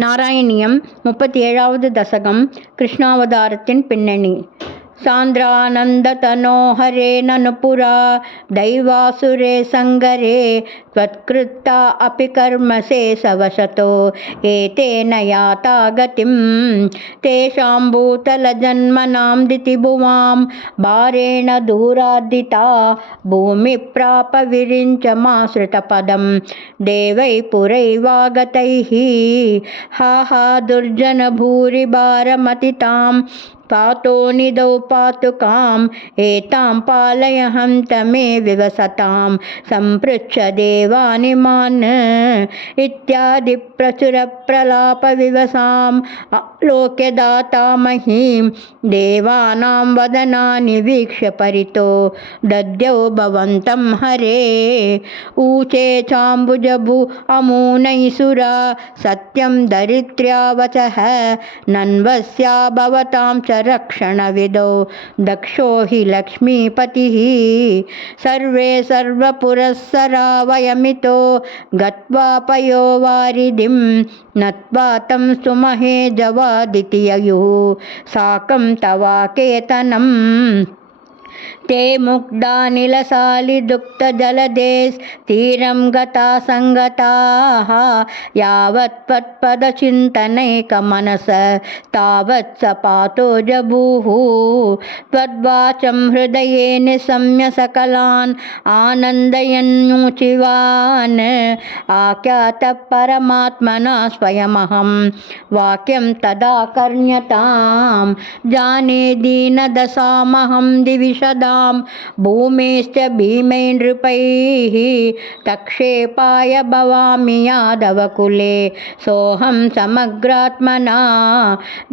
நாராயணியம் 37வது தசகம் கிருஷ்ணாவதாரத்தின் பின்னணி. சாந்திரானந்ததனோஹரே நனுபுரா दैवासुरे सङ्गरे त्वत्कृता अपि कर्मसे सवशतो एतेन याता गतिं तेषां भूतलजन्मनां दितिभुवां भारेण दूराद्दिता भूमिप्राप विरिञ्चमाश्रितपदं देवै पुरैवागतैः हा हा दुर्जनभूरिभारमतितां पातो निदौ पातुकाम् एतां पालयहन्त मे विवसतां सम्पृच्छ देवानिमान् इत्यादि प्रचुरप्रलापविवसां लोक्य दाता महीं देवानां वदनानि वीक्ष्य परितो दद्यौ भवन्तं हरे ऊचे चाम्बुजभू अमूनैसुरा सत्यं दरिद्र्या वचः नन्वस्या भवतां च रक्षणविदो दक्षो हि लक्ष्मीपतिः सर्वे सर्वपुरःसरा वयमितो गत्वा पयोवारिधिं नत्वा तं सुमहे जवादितिययुः साकं तवाकेतनम् ते मुग्धानिलसालिदुक्तजलदे तीरं गता सङ्गताः यावत् त्वत्पदचिन्तनैकमनस तावत् स पातो जभूः त्वद्वाचं हृदये निशम्य सकलान् आनन्दयन्नुचिवान् आख्यातः परमात्मना स्वयमहं वाक्यं तदा कर्ण्यतां जाने दीनदशामहं दिविशदां भूमेश्च भीमै नृपैः तक्षेपाय भवामि यादवकुले सोऽहं समग्रात्मना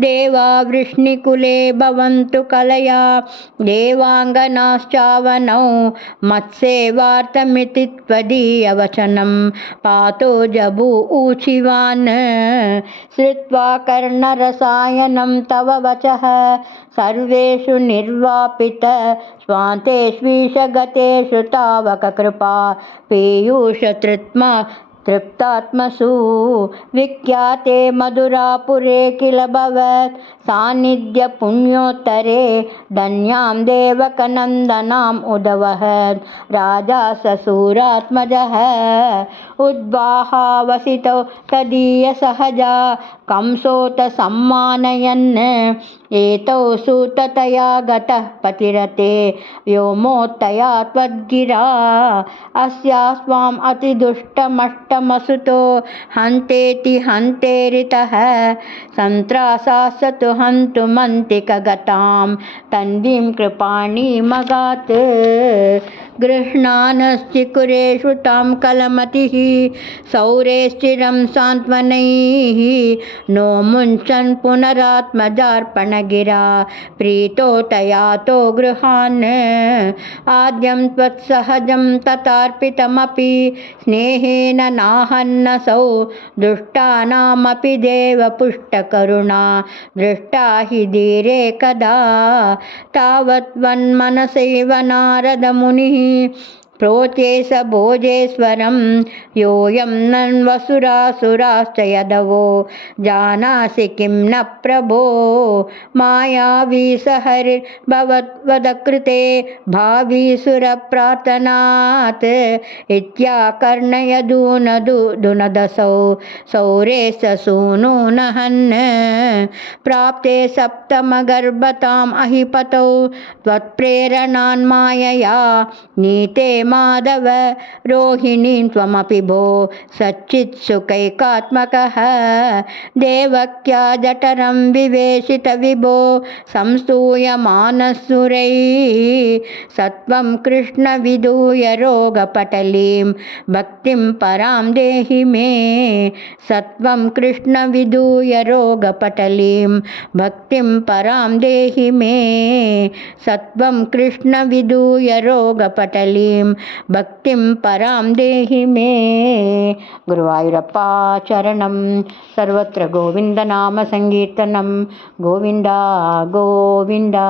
देवा वृष्णिकुले भवन्तु कलया देवाङ्गनाश्चावनौ मत्सेवार्थमिति त्वदीयवचनं पातो जभू ऊचिवान् श्रुत्वा कर्णरसायनं तव वचः सर्वेषु निर्वापित स्वान्तेष्वीशगतेषु तावककृपा पीयूषतृप्मा तृप्तात्मसु विख्याते मधुरापुरे किल भवत् सान्निध्य पुण्योत्तरे धन्यां देवकनन्दनाम् उदवहत् राजा ससूरात्मजः उद्वाहावसितो तदीयसहजा कंसोत सम्मानयन् एतौ सूततया गतः पतिरते व्योमोत्तया त्वद्गिरा अस्यास्त्वाम् अतिदुष्टमष्टमसुतो हन्तेति हन्तेरितः सन्त्रासाः तु हन्तुमन्तिकगतां तन्वीं कृपाणीमगात् गृह्णानश्चिकुरेषु तां कलमतिः सौरेश्चिरं सान्त्वनैः नो मुञ्चन् पुनरात्मजार्पणगिरा प्रीतो तयातो गृहान् आद्यं त्वत्सहजं तथार्पितमपि स्नेहेन नाहन्नसौ दुष्टानामपि देवपुष्टकरुणा दृष्टा हि धीरे कदा तावत् वन्मनसैव नारदमुनिः प्रोचे स भोजेश्वरं योऽयं नन्वसुरासुराश्च यदवो जानासि किं न प्रभो मायावी स हरिर्भवद्वदकृते भावीसुरप्रार्थनात् इत्याकर्णयदूनदुनदसौ सौरेश सूनूनहन् प्राप्ते सप्तमगर्भताम् अहिपतौ त्वत्प्रेरणान्मायया नीते माधव रोहिणीं त्वमपि भो सच्चित्सुखैकात्मकः देवक्या जठरं विवेशित विभो संस्तूयमानसुरैः सत्वं कृष्ण विधूय रोगपटलीं भक्तिं परां देहि मे सत्वं कृष्ण विधूय रोगपटलीं भक्तिं परां देहि मे सत्वं कृष्ण विधूय रोगपटलीं भक्तिं परां देहि मे। गुरुवायूरप्पा चरणं सर्वत्र गोविन्दनाम संकीर्तनं गोविन्दा गोविन्दा।